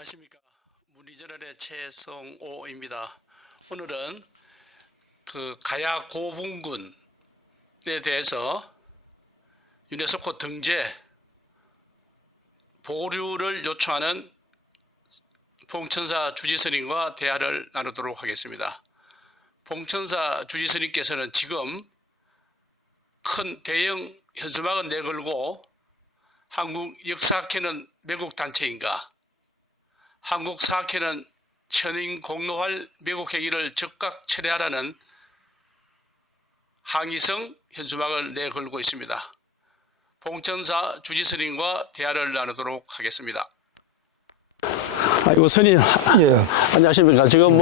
안녕하십니까. 문리저널의 최성호입니다. 오늘은 가야 고분군에 대해서 유네스코 등재 보류를 요청하는 봉천사 주지스님과 대화를 나누도록 하겠습니다. 봉천사 주지스님께서는 지금 큰 대형 현수막은 내걸고 한국 역사학회는 매국 단체인가, 한국 사학회는 천인 공로할 매국 행위를 즉각 철회하라는 항의성 현수막을 내걸고 있습니다. 봉천사 주지스님과 대화를 나누도록 하겠습니다. 아이고 스님, 예. 안녕하십니까. 지금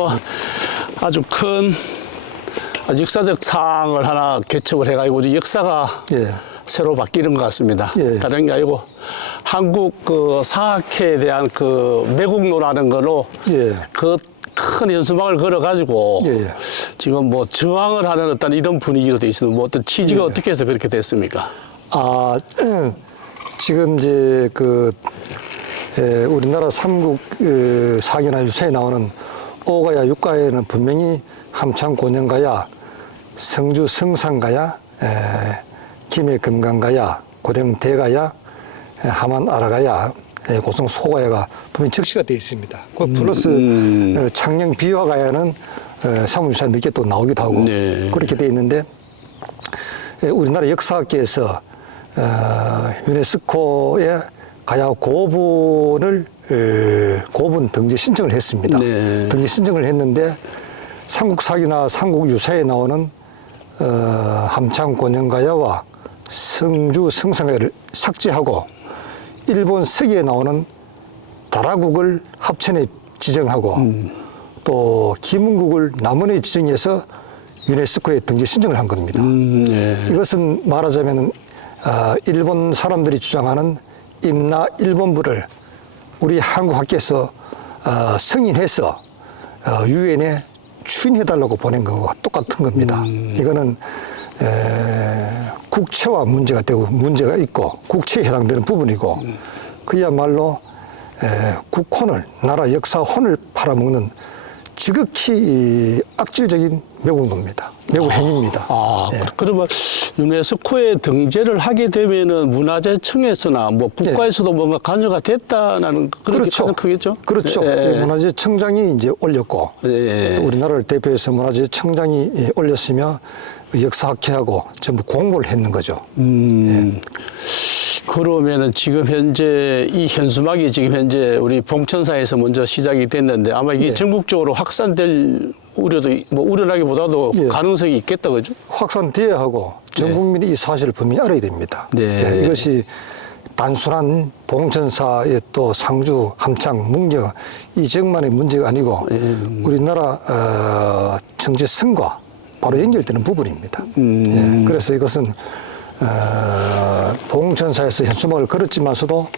아주 큰 역사적 사항을 하나 개척을 해가지고 역사가 새로 바뀌는 것 같습니다. 다른 게 아니고 한국 사학회에 대한 매국노라는 걸로 큰 현수막을 걸어가지고 지금 저항을 하는 어떤 이런 분위기로 되어 있습니다. 어떤 취지가 어떻게 해서 그렇게 됐습니까? 지금 이제 우리나라 삼국 사기나 유사에 나오는 오가야 육가에는 분명히 함창고년가야, 성주 성상가야, 김해 금강가야, 고령 대가야, 하만 아라가야, 고성 소가야가 분명히 적시가 되어 있습니다. 그 플러스 창녕 비화가야는 삼국유사에 늦게 또 나오기도 하고 그렇게 되어 있는데, 우리나라 역사학계에서 유네스코의 가야 고분을 고분 등재 신청을 했습니다. 등재 신청을 했는데 삼국사기나 삼국유사에 나오는 함창고년가야와 성주 성상가야를 삭제하고 일본 서기에 나오는 다라국을 합천에 지정하고 또 김은국을 남원에 지정해서 유네스코에 등재 신청을 한 겁니다. 이것은 말하자면 일본 사람들이 주장하는 임나 일본부를 우리 한국학계에서 승인해서 유엔에 추인해달라고 보낸 것과 똑같은 겁니다. 이거는 국채와 문제가 되고 문제가 있고 국채에 해당되는 부분이고 그야말로 국혼을, 나라 역사 혼을 팔아먹는 지극히 악질적인 매국노입니다. 매국 행위입니다. 그러면 유네스코에 등재를 하게 되면은 문화재청에서나 국가에서도 뭔가 관여가 됐다는 그런 게 가장 크겠죠? 그렇죠. 문화재청장이 이제 올렸고 우리나라를 대표해서 문화재청장이 올렸으며 역사학회하고 전부 공모를 했는 거죠. 그러면은 지금 현재 이 현수막이 지금 현재 우리 봉천사에서 먼저 시작이 됐는데 아마 이게 전국적으로 확산될 우려도 우려라기보다도 가능성이 있겠다, 그죠? 확산돼야 하고 전 국민이 이 사실을 분명히 알아야 됩니다. 이것이 단순한 봉천사의 또 상주, 함창, 문경 이 지역만의 문제가 아니고 우리나라 정체성과 바로 연결되는 부분입니다. 그래서 이것은 봉천사에서 현수막을 걸었지만서도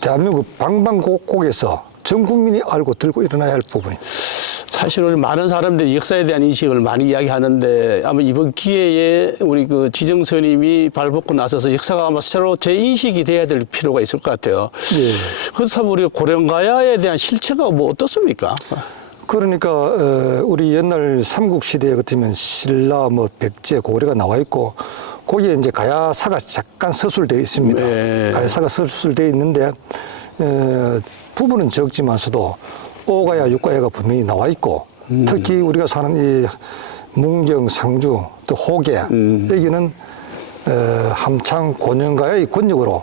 대한민국 방방곡곡에서 전 국민이 알고 들고 일어나야 할 부분입니다. 사실 우리 많은 사람들이 역사에 대한 인식을 많이 이야기하는데 아마 이번 기회에 우리 지정스님이 발벗고 나서서 역사가 아마 새로 재인식이 돼야 될 필요가 있을 것 같아요. 그렇다면 우리 고령가야에 대한 실체가 어떻습니까? 그러니까 우리 옛날 삼국시대에 같으면 신라, 백제, 고구려가 나와 있고 거기에 이제 가야사가 잠깐 서술되어 있습니다. 가야사가 서술되어 있는데 부분은 적지만서도 오가야, 육가야가 분명히 나와 있고 특히 우리가 사는 이 문경, 상주, 또 호계 여기는 함창, 고년가야의 권역으로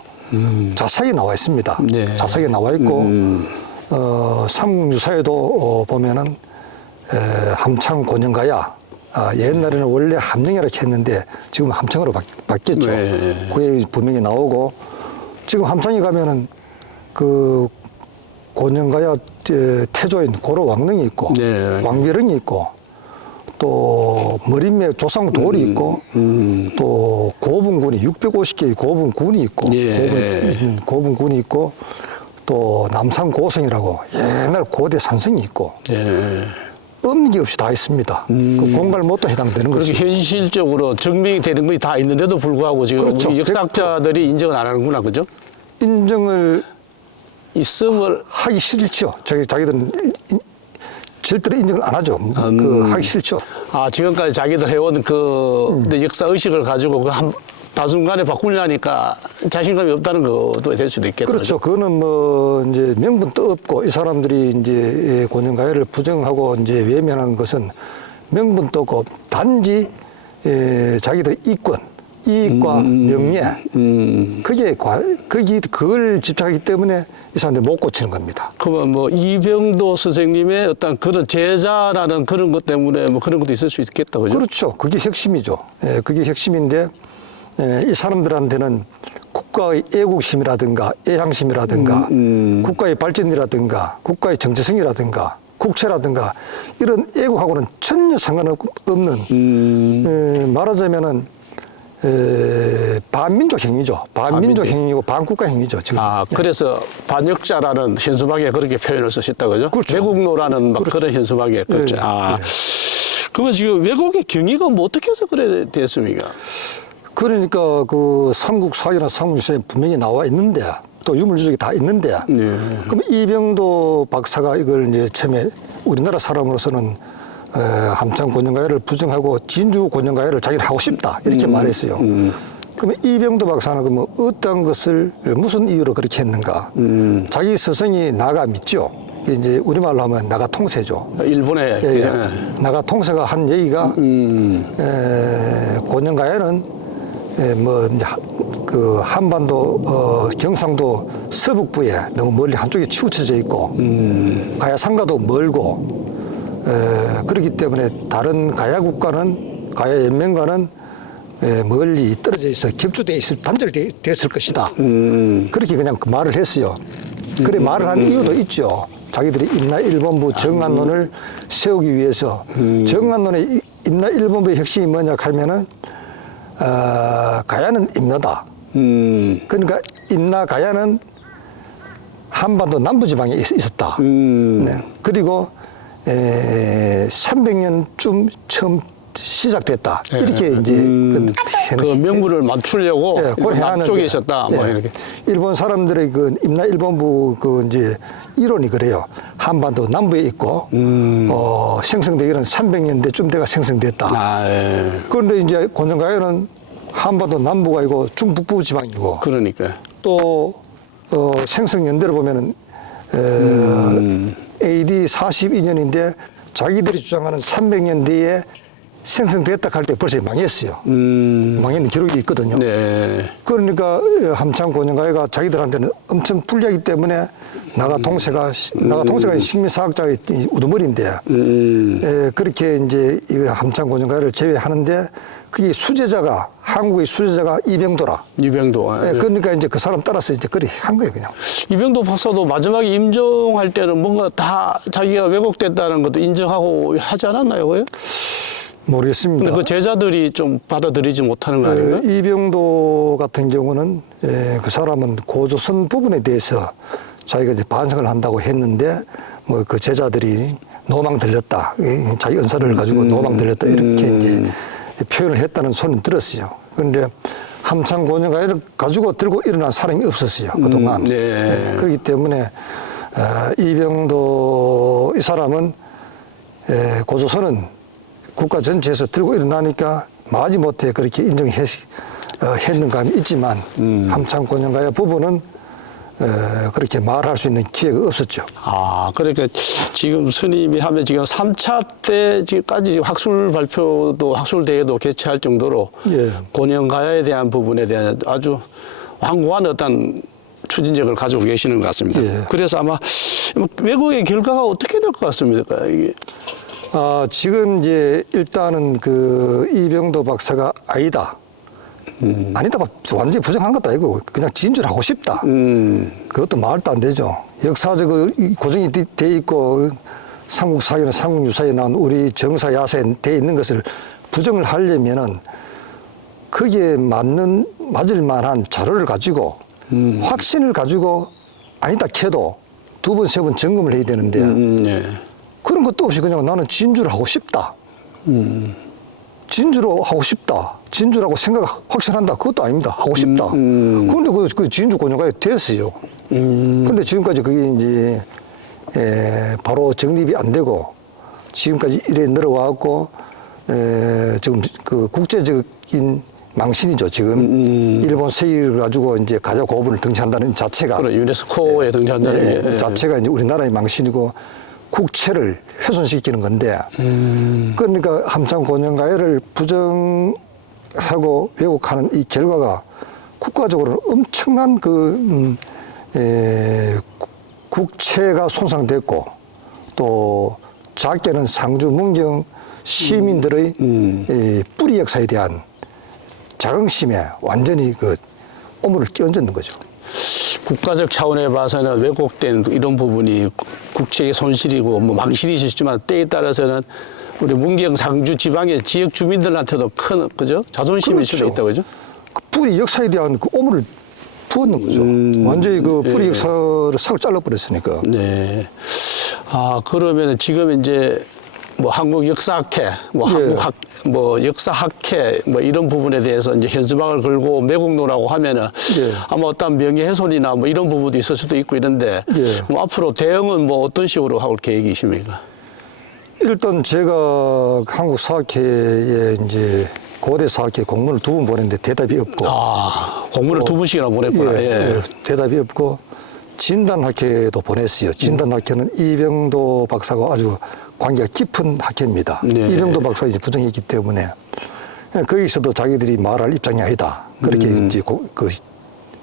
자세하게 나와 있습니다. 자세하게 나와 있고 삼국유사에도 보면은 함창, 고년가야 옛날에는 원래 함령이라고 했는데 지금 함창으로 바뀌었죠. 그게 분명히 나오고 지금 함창에 가면은 고년가야 태조인 고로 왕릉이 있고 왕비릉이 있고 또 머릿매 조상돌이 있고 또 고분군이 650개의 고분군이 있고 고분군이 있고 또 남산고성이라고 옛날 고대 산성이 있고 없는 게 없이 다 있습니다. 그 공갈못도 해당되는 거죠. 현실적으로 증명이 되는 것이 다 있는데도 불구하고 지금 우리 역사학자들이 인정을 안 하는구나, 그죠? 인정을 있음을 하기 싫죠. 자기들은 절대로 인정을 안 하죠. 그 하기 싫죠. 지금까지 자기들 해온 그 역사 의식을 가지고 그 다순간에 바꾸려니까 자신감이 없다는 것도 될 수도 있겠죠. 그렇죠. 그거는 뭐 이제 명분도 없고 이 사람들이 이제 고년가해를 부정하고 이제 외면한 것은 명분도 없고 단지 자기들 이익과 명예 그걸 집착하기 때문에 이 사람들이 못 고치는 겁니다. 그러면 뭐 이병도 선생님의 어떤 그런 제자라는 그런 것 때문에 뭐 그런 것도 있을 수 있겠다, 그죠? 그렇죠. 그게 핵심이죠. 그게 핵심인데 이 사람들한테는 국가의 애국심이라든가 애향심이라든가 국가의 발전이라든가 국가의 정체성이라든가 국채라든가 이런 애국하고는 전혀 상관없는 말하자면은 반민족 행위죠. 반민족 행위고 반국가 행위죠. 지금. 그래서 반역자라는 현수막에 그렇게 표현을 쓰셨다, 그죠? 그렇죠. 외국노라는 막 그렇죠. 그런 현수막에. 그렇죠. 그러면 지금 외국의 경위가 뭐 어떻게 해서 그래 됐습니까? 그러니까 그 삼국사기나 삼국유사에 분명히 나와 있는데 또 유물주적이 다 있는데 그럼 이병도 박사가 이걸 이제 처음에 우리나라 사람으로서는 함창 고년가해를 부정하고 진주 고년가해를 자기는 하고 싶다 이렇게 말했어요. 그러면 이병도 박사는 그러면 어떤 것을 무슨 이유로 그렇게 했는가? 자기 스승이 나가 믿죠. 이게 이제 우리말로 하면 나가 통세죠. 일본에 나가 통세가 한 얘기가 고년가해는 뭐 이제 그 한반도 경상도 서북부에 너무 멀리 한쪽에 치우쳐져 있고 가야상가도 멀고 그렇기 때문에 다른 가야 국가는 가야 연맹과는 멀리 떨어져 있어 격주돼 있을 단절됐을 것이다. 그렇게 그냥 그 말을 했어요. 그래 말을 한 이유도 있죠. 자기들이 임나일본부 정안론을 세우기 위해서 정안론의 임나일본부의 핵심이 뭐냐 하면은 가야는 임나다. 그러니까 임나 가야는 한반도 남부지방에 있었다. 네. 그리고 300년쯤 처음 시작됐다. 이렇게 이제 그 명분을 맞추려고 남쪽에 있었다. 뭐 이렇게. 일본 사람들의 그 임나일본부 그 이제 이론이 그래요. 한반도 남부에 있고 생성되기는 300년대쯤 돼가 생성됐다. 그런데 이제 고년가해는 한반도 남부가 아니고 중북부 지방이고. 그러니까. 또 생성 연대를 보면은 AD 42년인데 자기들이 주장하는 300년 뒤에 생성됐다 할 때 벌써 망했어요. 망했는 기록이 있거든요. 네. 그러니까 함창 고년가해가 자기들한테는 엄청 불리하기 때문에 나가 동세가 식민사학자의 우두머리인데 그렇게 이제 이 함창 고년가해를 제외하는데 그게 수제자가 한국의 수제자가 이병도라. 이병도. 그러니까 이제 그 사람 따라서 이제 그리 한 거예요, 그냥. 이병도 박사도 마지막에 임종할 때는 뭔가 다 자기가 왜곡됐다는 것도 인정하고 하지 않았나요, 그요? 모르겠습니다. 근데 그 제자들이 좀 받아들이지 못하는 거 아닌가요? 이병도 같은 경우는 그 사람은 고조선 부분에 대해서 자기가 이제 반성을 한다고 했는데 뭐 그 제자들이 노망 들렸다. 자기 은사를 가지고 노망 들렸다. 이렇게 이제 표현을 했다는 소리는 들었어요. 그런데 함창 고년가해를 가지고 들고 일어난 사람이 없었어요. 그동안. 그렇기 때문에 이병도 이 사람은 고조선은 국가 전체에서 들고 일어나니까 마지못해 그렇게 인정했는가 하면 있지만 함창 고년가해 부부는 그렇게 말할 수 있는 기회가 없었죠. 그러니까 지금 스님이 하면 지금 3차 때 지금까지 학술 발표도 학술 대회도 개최할 정도로 고년가해에 대한 부분에 대한 아주 완고한 어떤 추진력을 가지고 계시는 것 같습니다. 그래서 아마 외국의 결과가 어떻게 될 것 같습니까? 이게. 지금 이제 일단은 그 이병도 박사가 아니다. 아니다. 완전히 부정한 것도 아니고 그냥 진주를 하고 싶다. 그것도 말도 안 되죠. 역사적 고정이 돼 있고 삼국사기나 삼국유사에 나온 우리 정사 야사에 돼 있는 것을 부정을 하려면은 거기에 맞을 만한 자료를 가지고 확신을 가지고 아니다 캐도 2번, 3번 점검을 해야 되는데 그런 것도 없이 그냥 나는 진주를 하고 싶다. 진주로 하고 싶다. 진주라고 확신한다. 그것도 아닙니다. 하고 싶다. 그런데 그 진주 고년가해 됐어요. 그런데 지금까지 그게 이제 바로 정립이 안 되고 지금까지 이래 늘어와갖고 지금 그 국제적인 망신이죠. 지금 일본 세계를 가지고 이제 가자 고분을 등재한다는 자체가 그래, 유네스코에 등재한다는 게 자체가 이제 우리나라의 망신이고 국채를 훼손시키는 건데 그러니까 함창곤영가해를 부정하고 왜곡하는 이 결과가 국가적으로는 엄청난 국채가 손상됐고 또 작게는 상주 문경 시민들의 뿌리 역사에 대한 자긍심에 완전히 오물을 끼얹는 거죠. 국가적 차원에 봐서는 왜곡된 이런 부분이 국책의 손실이고 뭐 망실이 있었지만 때에 따라서는 우리 문경 상주 지방의 지역 주민들한테도 큰 그죠 자존심이 그렇죠. 실려 있다 그죠? 그 뿌리 역사에 대한 오물을 부었는 거죠. 완전히 뿌리 역사를 싹을 잘라버렸으니까. 네. 아 그러면 지금 이제 뭐 한국 역사학회, 뭐 한국 역사학회 뭐 이런 부분에 대해서 이제 현수막을 걸고 매국노라고 하면은 아마 어떤 명예훼손이나 뭐 이런 부분도 있을 수도 있고 이런데 뭐 앞으로 대응은 뭐 어떤 식으로 할 계획이십니까? 일단 제가 한국 사학회에 이제 고대 사학회 공문을 2번 보냈는데 대답이 없고. 공문을 2번씩이나 보냈구나. 대답이 없고 진단학회도 보냈어요. 진단학회는 이병도 박사가 아주 관계가 깊은 학회입니다. 이병도 박사가 이제 부정했기 때문에 거기서도 자기들이 말할 입장이 아니다. 그렇게 이제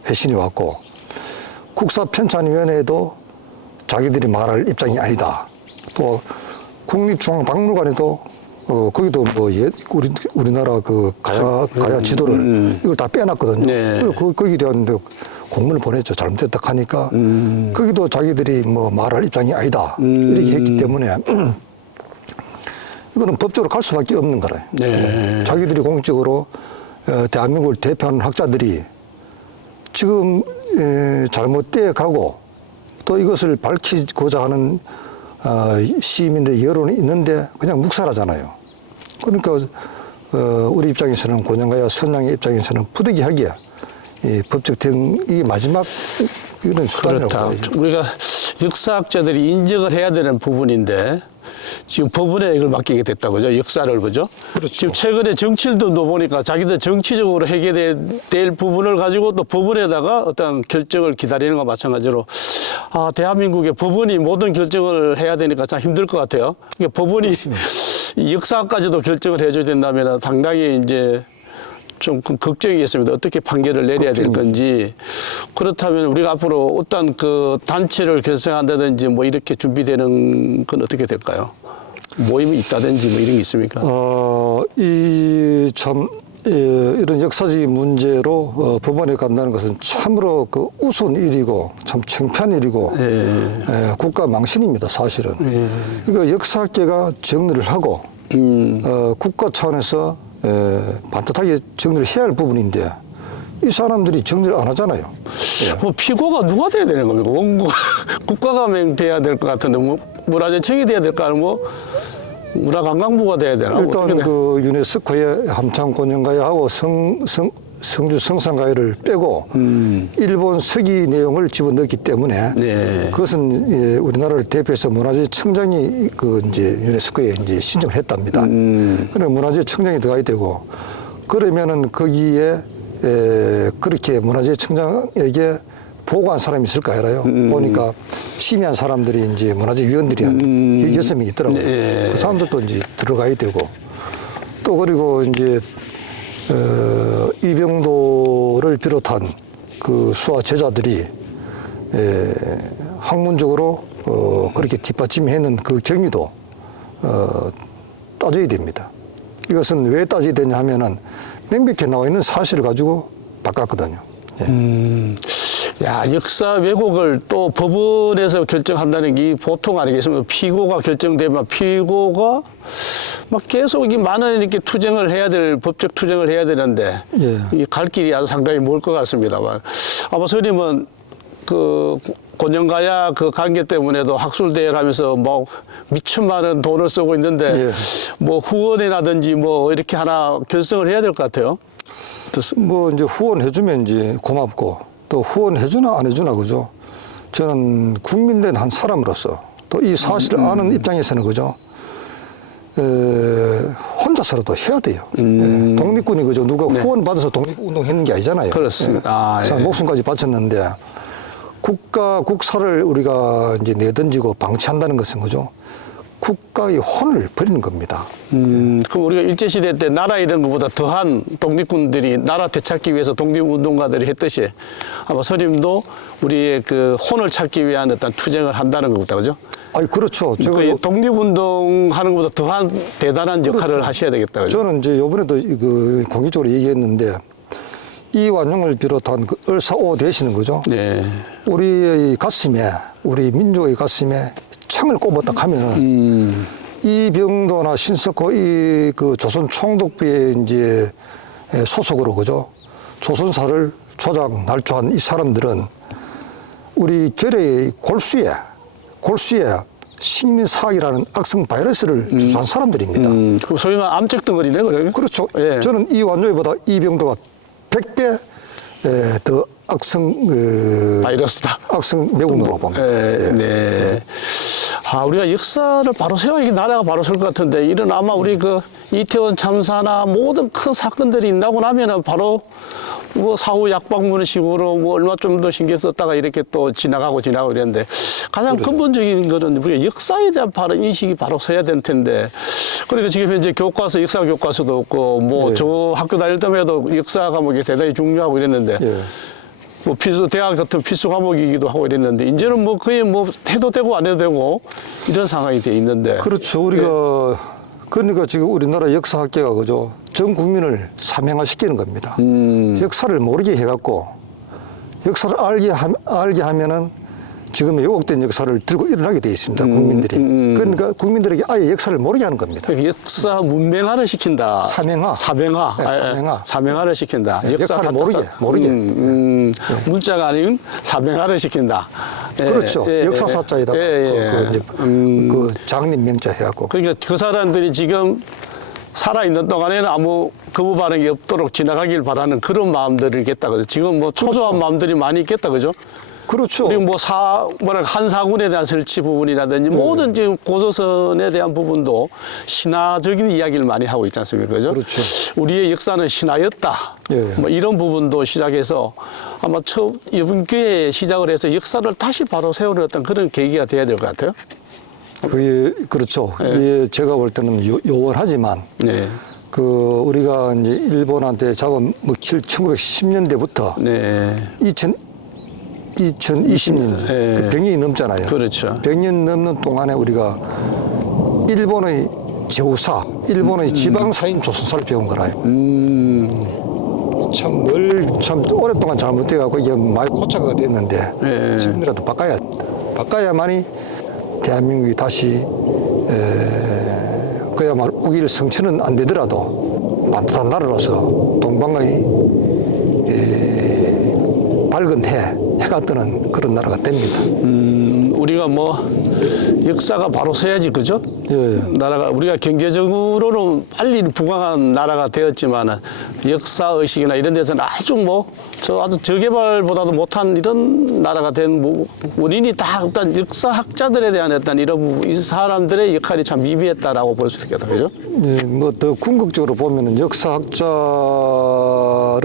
회신이 왔고 국사편찬위원회도 자기들이 말할 입장이 아니다. 또 국립중앙박물관에도 거기도 뭐 우리나라 가야 지도를 이걸 다 빼놨거든요. 거기에 대한 공문을 보냈죠. 잘못됐다 하니까 거기도 자기들이 뭐 말할 입장이 아니다 이렇게 했기 때문에 이거는 법적으로 갈 수밖에 없는 거라요. 자기들이 공적으로 대한민국을 대표하는 학자들이 지금 잘못돼 가고 또 이것을 밝히고자 하는 시민들의 여론이 있는데 그냥 묵살하잖아요. 그러니까 우리 입장에서는 고령가야 선양의 입장에서는 부득이하게 법적 대응이 마지막 이런 수단이라고 봐야죠. 우리가 역사학자들이 인정을 해야 되는 부분인데 지금 법원에 이걸 맡기게 됐다고죠. 역사를 그죠? 그렇죠. 지금 최근에 정치일도 보니까 자기들 정치적으로 해결될 부분을 가지고 또 법원에다가 어떤 결정을 기다리는 것과 마찬가지로 대한민국의 법원이 모든 결정을 해야 되니까 참 힘들 것 같아요. 그러니까 법원이 이 역사까지도 결정을 해줘야 된다면 상당히 이제 좀 걱정이겠습니다. 어떻게 판결을 내려야 될 건지. 그렇다면 우리가 앞으로 어떤 단체를 결성한다든지 뭐 이렇게 준비되는 건 어떻게 될까요? 모임이 있다든지 뭐 이런 게 있습니까? 이런 역사적인 문제로 법원에 간다는 것은 참으로 우스운 일이고 참 창피한 일이고 국가 망신입니다, 사실은. 그러니까 역사학계가 정리를 하고 국가 차원에서 반듯하게 정리를 해야 할 부분인데 이 사람들이 정리를 안 하잖아요. 뭐 피고가 누가 돼야 되는 겁니까? 원고 국가가 돼야 될 것 같은데 문화재청이 돼야 될까? 뭐 문화관광부가 돼야 되나? 일단 유네스코의 함창곤영가야하고 성주 성산가야를 빼고 일본 서기 내용을 집어넣기 때문에 그것은 우리나라를 대표해서 문화재청장이 이제 유네스코에 이제 신청을 했답니다. 그러면 문화재청장이 들어가야 되고 그러면은 거기에 그렇게 문화재청장에게 보고한 사람이 있을까 해라요. 보니까 심의한 사람들이 이제 문화재위원들이 한 6명 있더라고요. 그 사람들도 이제 들어가야 되고 또 그리고 이제 이병도를 비롯한 수하 제자들이 학문적으로 그렇게 뒷받침하는 경위도 따져야 됩니다. 이것은 왜 따져야 되냐 하면은 명백히 나와 있는 사실을 가지고 바꿨거든요. 야, 역사 왜곡을 또 법원에서 결정한다는 게 보통 아니겠습니까? 피고가 결정되면 피고가 막 계속 이 많은 이렇게 투쟁을 해야 될, 법적 투쟁을 해야 되는데 이 갈 길이 아주 상당히 멀 것 같습니다만 아마 선생님은 곤영가야 관계 때문에도 학술대회를 하면서 뭐 미천 많은 돈을 쓰고 있는데 뭐 후원이라든지 뭐 이렇게 하나 결성을 해야 될 것 같아요. 뭐 이제 후원해주면 이제 고맙고 또 후원해주나 안 해주나 그죠? 저는 국민된 한 사람으로서 또 이 사실을 아는 입장에서는 그죠? 혼자서라도 해야 돼요. 독립군이 그죠? 누가 후원 받아서 독립운동 했는 게 아니잖아요. 그렇습니다. 그래서 목숨까지 바쳤는데 국사를 우리가 이제 내던지고 방치한다는 것은 그죠? 국가의 혼을 버리는 겁니다. 그럼 우리가 일제시대 때 나라 이런 것보다 더한 독립군들이 나라 되찾기 위해서 독립운동가들이 했듯이 아마 선임도 우리의 그 혼을 찾기 위한 어떤 투쟁을 한다는 겁니다. 그죠? 아니, 그렇죠. 제가 그 독립운동 하는 것보다 더한 대단한 역할을 그렇죠. 하셔야 되겠다. 그죠? 저는 이제 요번에도 그 공개적으로 얘기했는데 이완용을 비롯한 그 을사오 되시는 거죠. 네. 우리의 가슴에, 우리 민족의 가슴에 창을 꼽았다 하면은 이병도나 신석호 이 그 조선 총독부의 이제 소속으로 그죠. 조선사를 조작 날조한 이 사람들은 우리 결의 골수에 식민사학이라는 악성 바이러스를 주소한 사람들입니다. 그 소위 말하는 암적 덩어리네, 그래. 그렇죠. 예. 저는 이완용보다 이병도가 100배 더 악성 바이러스다. 악성 매국노라고 봅니다. 네. 아, 우리가 역사를 바로 세워야 나라가 바로 설 것 같은데, 이런 아마 우리 그 이태원 참사나 모든 큰 사건들이 있나고 나면은 바로 뭐 사후 약방문 식으로 뭐 얼마 좀 더 신경 썼다가 이렇게 또 지나가고 이랬는데, 가장 근본적인 거는 우리가 역사에 대한 바로 인식이 바로 서야 될 텐데, 그러니까 지금 현재 교과서, 역사 교과서도 없고, 뭐 저 학교 다닐 때에도 역사 과목이 대단히 중요하고 이랬는데, 뭐 대학 같은 필수 과목이기도 하고 이랬는데, 이제는 뭐 거의 뭐 해도 되고 안 해도 되고 이런 상황이 돼 있는데. 그렇죠. 우리가 그러니까 지금 우리나라 역사학계가 그죠. 전 국민을 사명화시키는 겁니다. 역사를 모르게 해갖고 역사를 알게 하면은 지금 왜곡된 역사를 들고 일어나게 돼 있습니다. 국민들이. 그러니까 국민들에게 아예 역사를 모르게 하는 겁니다. 역사 문맹화를 시킨다. 사명화. 사명화를 시킨다. 역사를 모르게. 문자가 아닌 사명화를 시킨다. 그렇죠. 역사사자에다가 그 장님 명자 해갖고. 그러니까 그 사람들이 지금 살아있는 동안에는 아무 거부 반응이 없도록 지나가길 바라는 그런 마음들이겠다. 그죠? 지금 뭐 초조한 마음들이 많이 있겠다. 그죠? 그렇죠. 그리고 뭐 한사군에 대한 설치 부분이라든지 모든 지금 고조선에 대한 부분도 신화적인 이야기를 많이 하고 있지 않습니까? 그죠? 그렇죠. 우리의 역사는 신화였다. 뭐 이런 부분도 시작해서 아마 이번 기회에 시작을 해서 역사를 다시 바로 세우는 어떤 그런 계기가 돼야 될 것 같아요. 그게 그렇죠. 이게 제가 볼 때는 요원하지만 그 우리가 이제 일본한테 잡은 뭐 1910년대부터 2020년 그 100년이 넘잖아요. 그렇죠. 100년 넘는 동안에 우리가 일본의 제후사, 일본의 지방사인 조선사를 배운 거라요. 참 오랫동안 잘못돼갖고 이게 많이 고착화가 됐는데 지금이라도 바꿔야만이 대한민국이 다시 그야말로 우길 성취는 안 되더라도 반듯한 나라로서 동방의 밝은 해가 뜨는 그런 나라가 됩니다. 우리가 뭐 역사가 바로 서야지, 그죠? 나라가 우리가 경제적으로는 빨리 부강한 나라가 되었지만은 역사 의식이나 이런 데서는 아주 아주 저개발보다도 못한 이런 나라가 된 원인이 다 일단 역사학자들에 대한 어떤 이 사람들의 역할이 참 미비했다라고 볼 수 있겠다, 그죠? 뭐 더 궁극적으로 보면은 역사학자가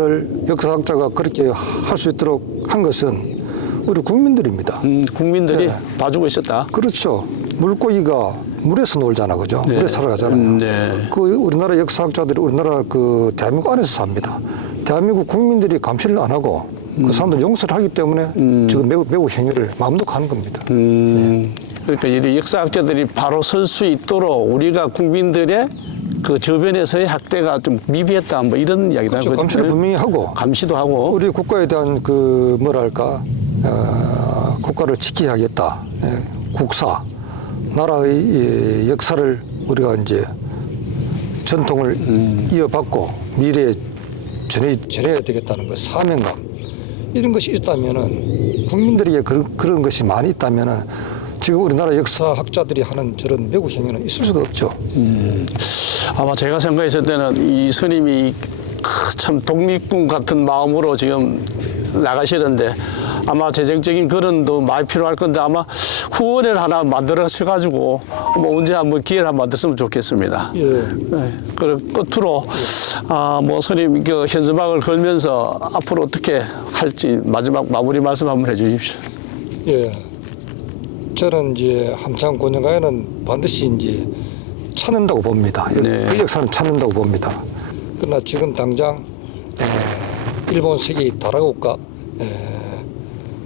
그렇게 할 수 있도록 한 것은 우리 국민들입니다. 국민들이 봐주고 있었다. 그렇죠. 물고기가 물에서 놀잖아, 그죠? 물에 살아가잖아요. 그 우리나라 역사학자들이 우리나라 그 대한민국 안에서 삽니다. 대한민국 국민들이 감시를 안 하고 그 사람들 용서를 하기 때문에 지금 매국 행위를 마음대로 하는 겁니다. 그러니까 이 역사학자들이 바로 설 수 있도록 우리가 국민들의 그 저변에서의 학대가 좀 미비했다, 뭐 이런 이야기다. 그렇죠. 감시를 분명히 하고 감시도 하고 우리 국가에 대한 그 국가를 지켜야겠다. 국사, 나라의 역사를 우리가 이제 전통을 이어받고 미래에 전해야 되겠다는 것, 사명감 이런 것이 있다면은 국민들에게 그런 것이 많이 있다면은 지금 우리나라 역사학자들이 하는 저런 매국 행위는 있을 수가 없죠. 아마 제가 생각했을 때는 이 스님이 참 독립군 같은 마음으로 지금 나가시는데 아마 재정적인 그런도 많이 필요할 건데 아마 후원회를 하나 만들어셔가지고 뭐 언제 한번 기회를 한번 만들었으면 좋겠습니다. 예. 네. 그리고 끝으로 뭐 선임 그 현수막을 걸면서 앞으로 어떻게 할지 마지막 마무리 말씀 한번 해주십시오. 예. 저는 이제 함창 고년가에는 반드시 이제 찾는다고 봅니다. 네. 그 역사는 찾는다고 봅니다. 그러나 지금 당장 일본 세계 다라국과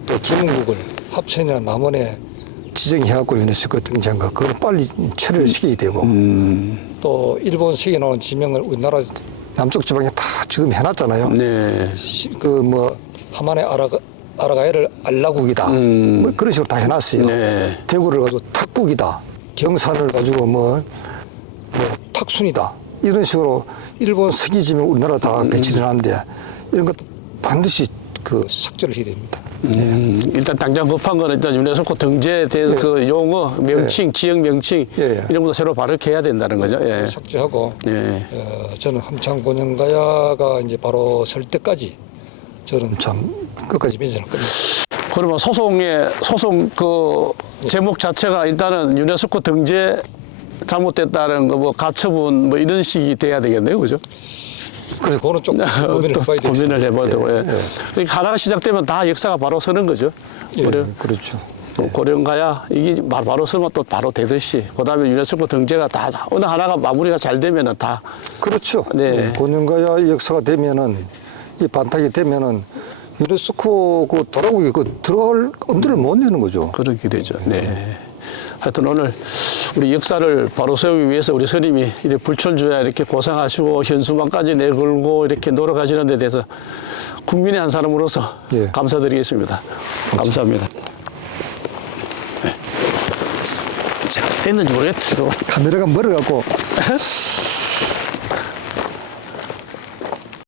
또 김은국을 합천이나 남원에 지정해갖고 유네스코 등재한 거 그걸 빨리 처리를 시켜야 되고 또 일본 세계 나온 지명을 우리나라 남쪽 지방에 다 지금 해놨잖아요. 네. 그 뭐 하만의 아라가야를 알라국이다. 뭐 그런 식으로 다 해놨어요. 네. 대구를 가지고 탁국이다. 경산을 가지고 뭐 탁순이다. 이런 식으로 일본 서기 지명 우리나라 다 배치해놨는데 이런 것도 반드시 그 삭제를 해야 됩니다. 일단 당장 급한 거는 일단 유네스코 등재에 대해서 예. 그 용어, 명칭, 지역 명칭 예. 이런 것도 새로 발표해야 된다는 거죠. 예. 삭제하고 예. 저는 함창 고년가야가 이제 바로 설 때까지 저는 참 끝까지 민주할 겁니다. 그러면 소송 그 제목 자체가 일단은 유네스코 등재 잘못됐다는 거 뭐 가처분 뭐 이런 식이 돼야 되겠네요, 그죠? 그래서 그거는 좀 고민을 해봐야 되겠습니다. 고민을 해봐야 되고. 예. 예. 그러니까 하나가 시작되면 다 역사가 바로 서는 거죠. 예, 그래요. 그렇죠. 고령가야 이게 바로 서면 또 바로 되듯이 그다음에 유네스코 등재가 다 어느 하나가 마무리가 잘 되면은 다 그렇죠. 네. 고년가야 역사가 되면은 이 반탁이 되면은 유네스코 그 도라국이 그 들어갈 엄두를 못 내는 거죠. 그렇게 되죠. 네. 하여튼 오늘 우리 역사를 바로 세우기 위해서 우리 스님이 이렇게 불철주야 이렇게 고생하시고 현수막까지 내걸고 이렇게 노력하시는 데 대해서 국민의 한 사람으로서 예. 감사드리겠습니다. 감사합니다. 네. 자, 됐는지 모르겠어요. 카메라가 멀어갖고